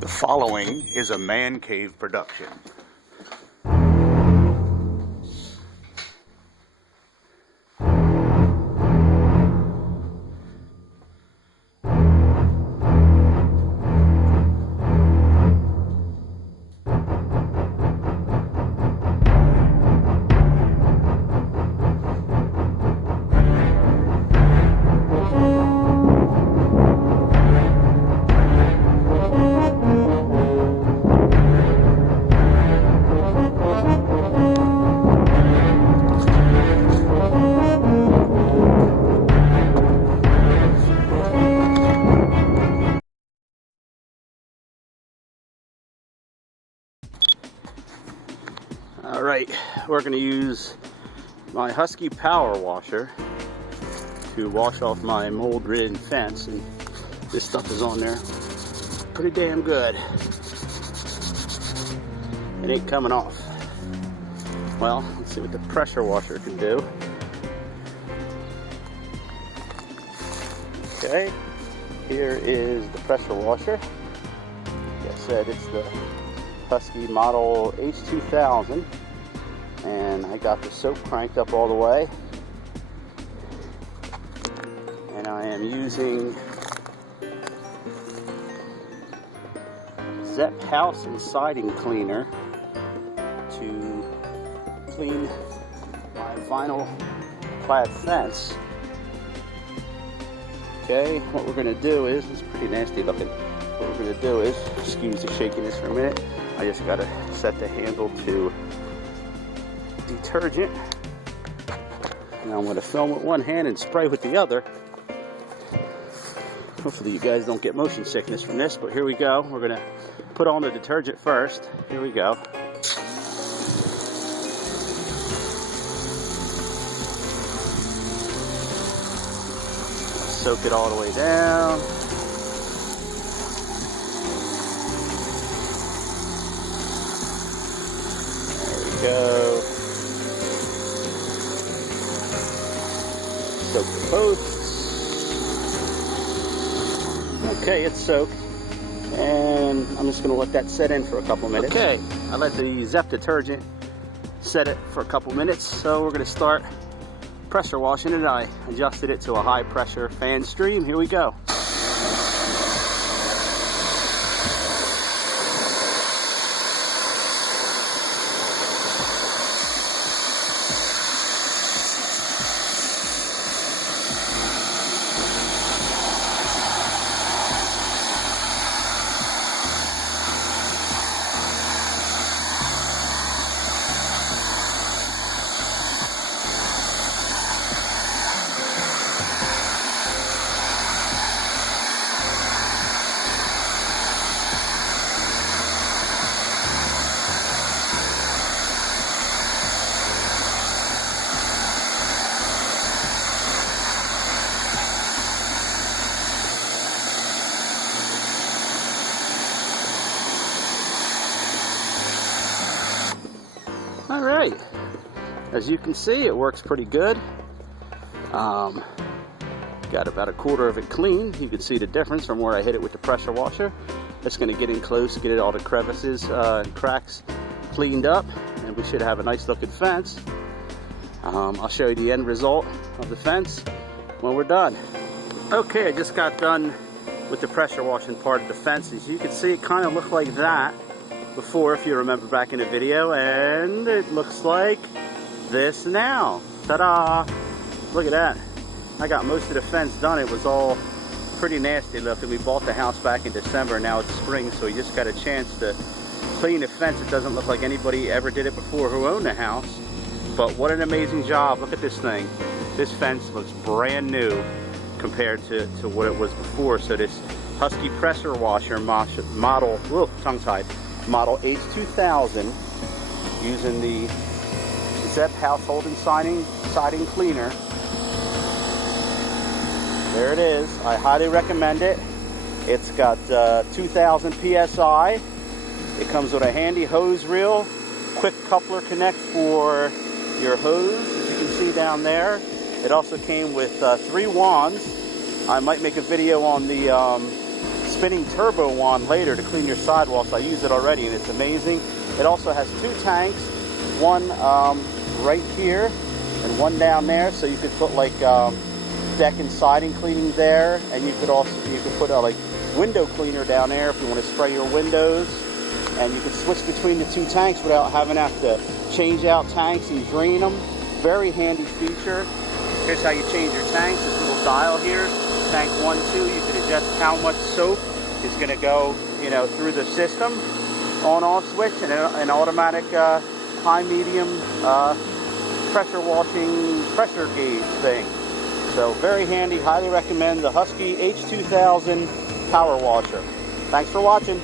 The following is a man cave production. Alright, we're going to use my Husky power washer to wash off my mold-ridden fence, and this stuff is on there pretty damn good. It ain't coming off. Well, let's see what the pressure washer can do. Okay, here is the pressure washer. Like I said, it's the Husky model H2000, and I got the soap cranked up all the way, and I am using Zep House and Siding Cleaner to clean my vinyl clad fence. Okay, what we're going to do is, it's pretty nasty looking. What we're going to do is, excuse the shakiness for a minute, I just got to set the handle to detergent. And I'm going to film with one hand and spray with the other. Hopefully you guys don't get motion sickness from this, but here we go. We're going to put on the detergent first. Here we go. Soak it all the way down. Go. Soak the posts. Okay, it's soaked, and I'm just going to let that set in for a couple minutes. Okay, I let the Zep detergent set it for a couple minutes, so we're going to start pressure washing it. I adjusted it to a high pressure fan stream. Here we go. All right, as you can see, it works pretty good. Got about a quarter of it clean. You can see the difference from where I hit it with the pressure washer. It's going to get in close, get it all the crevices and cracks cleaned up, and we should have a nice looking fence. I'll show you the end result of the fence when we're done. Okay, I just got done with the pressure washing part of the fence. As you can see, it kind of looked like that before, if you remember back in the video, and it looks like this now. Ta-da! Look at that. I got most of the fence done. It was all pretty nasty looking. We bought the house back in December. Now it's spring, so we just got a chance to clean the fence. It doesn't look like anybody ever did it before who owned the house, but what an amazing job. Look at this thing. This fence looks brand new compared to what it was before. So this Husky pressure washer model, tongue-tied, model H2000, using the Zep Household and Siding Cleaner. There it is. I highly recommend it. It's got 2000 PSI. It comes with a handy hose reel, quick coupler connect for your hose, as you can see down there. It also came with 3 wands. I might make a video on the spinning turbo wand later to clean your sidewalks. I use it already and it's amazing. It also has 2 tanks, one right here and one down there, so you could put like deck and siding cleaning there, and you could put a like window cleaner down there if you want to spray your windows, and you can switch between the 2 tanks without having to have to change out tanks and drain them. Very handy feature. Here's how you change your tanks. This little dial here, tank 1, 2, you can adjust how much soap is going to go, you know, through the system. On-off switch and an automatic high medium pressure washing pressure gauge thing. So very handy. Highly recommend the Husky H2000 power washer. Thanks for watching.